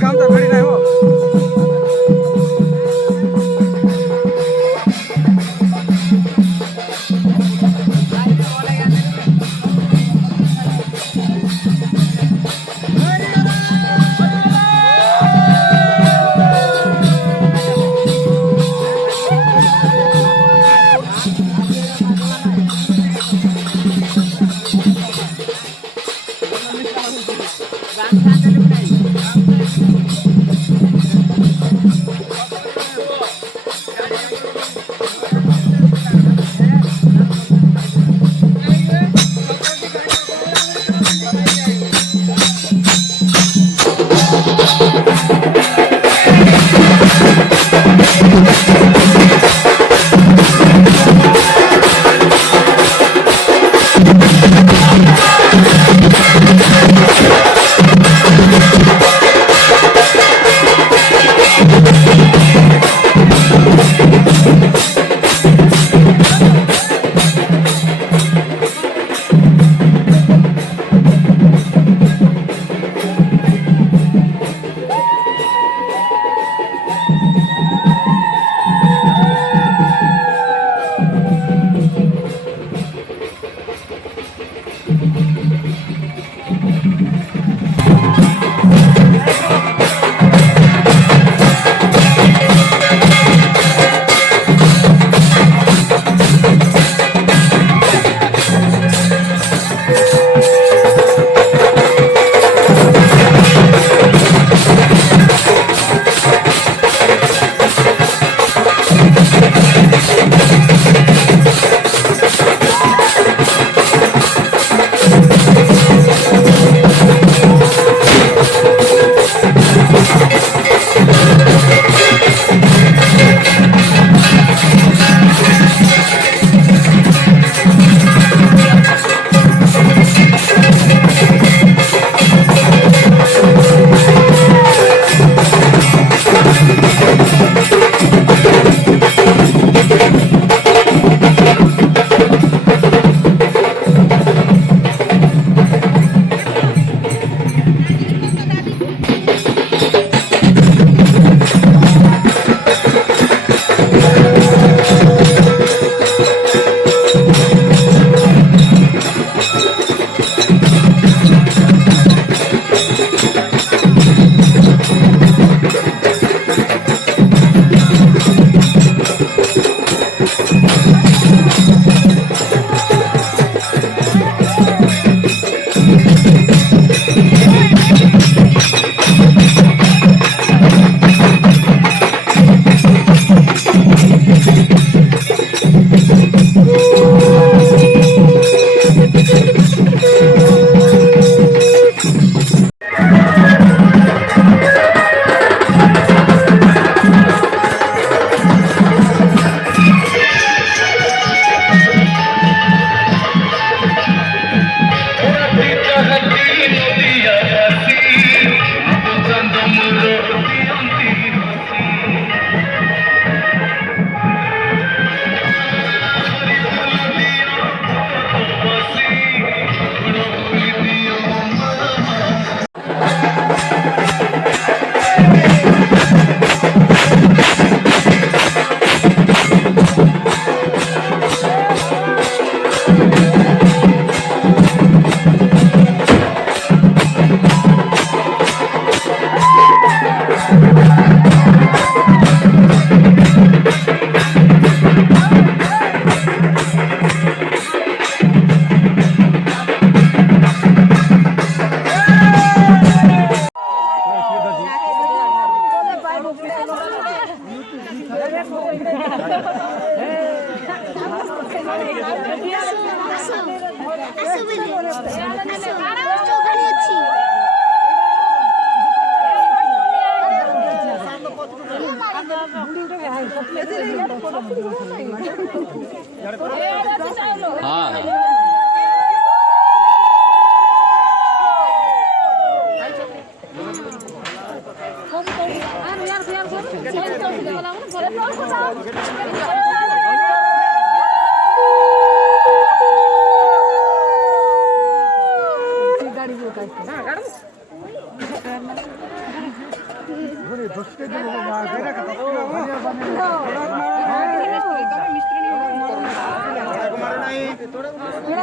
काम तो खड़ी नहीं हो।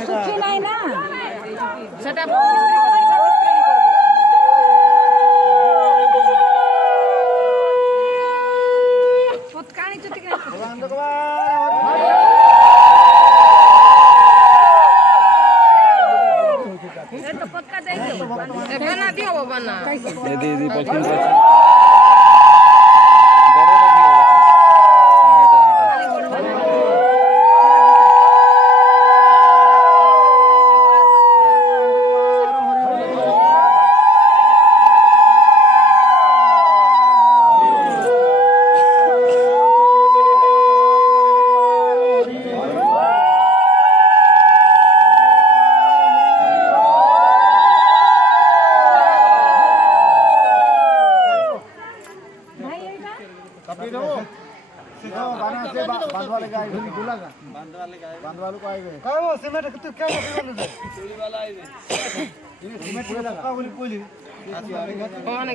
सुखी नहीं ना सेटा पतकाणी चुटी के ए तो पतका दे दो बना दियो बना दी पछिन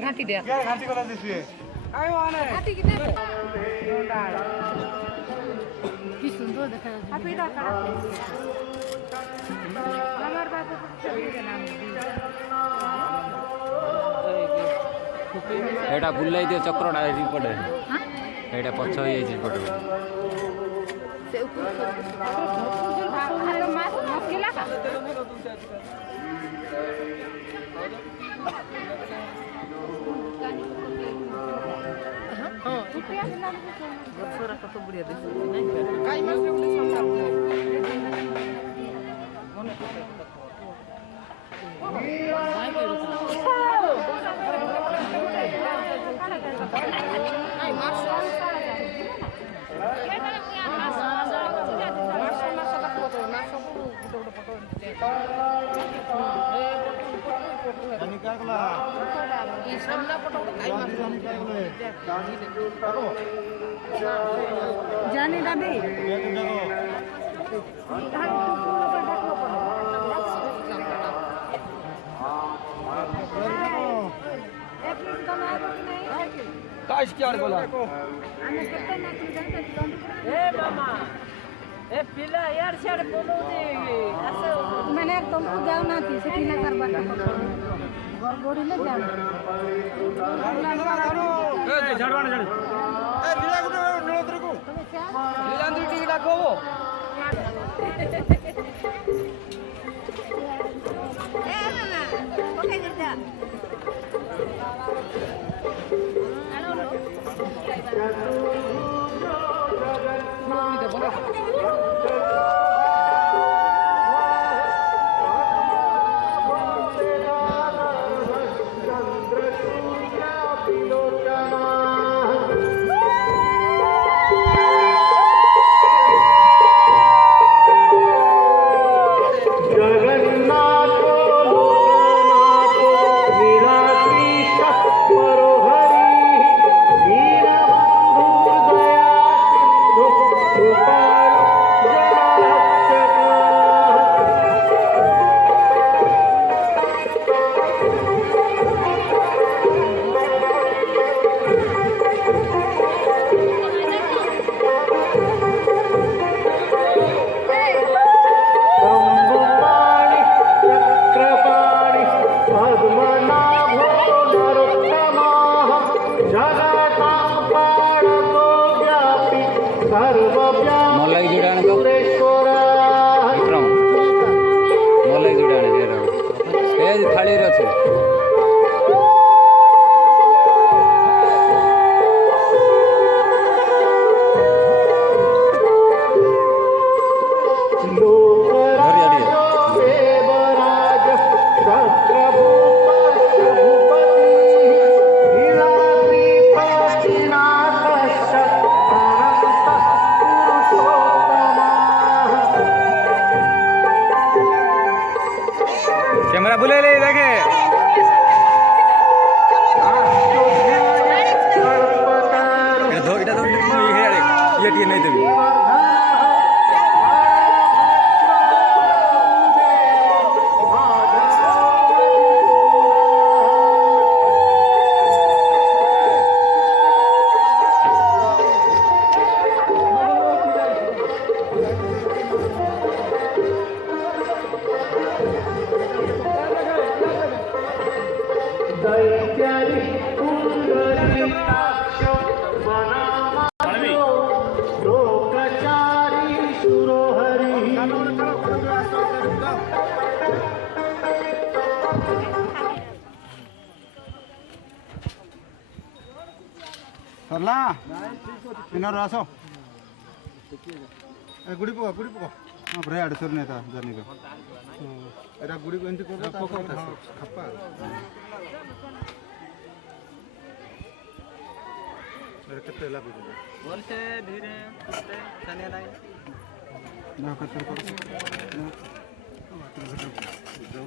घाटी दे घाटी कला दिसवे आयो आने घाटी की दे की सुंदर देखा आप इधर का हमार बात छवि के नाम एटा बुलाई दियो चक्रडा री पड़े हां एटा पछ होई जे पड़े से ऊपर मास मस्किला का हां गफरा का तो बढ़िया दिस नहीं काई मास रे उन्हें समझा मने जाने दादी काश क्या बोला ए मामा ए पिला यार छाड़ बोलो दे ऐसे मैंने तुमको जाओ ना थी से पिला कर बता गोड़ी ले जाओ ए झाड़वाने झाड़ी ए लीला को नळोत्र को लीलांद्री टिकी डाको ए मामा ओके जा बुलेले देखे এটা তো ইয়ে টিয়ে নেই দেবি सरला इनार आसो गुड़ी पको हाँ बड़े आड़ सर नहीं था जर्नी का एरा गुड़ी को इंतजार करता पको था खप्पा मेरे कितने लाभ हुए बोल से धीरे कितने चने लाए ना कतर को जाओ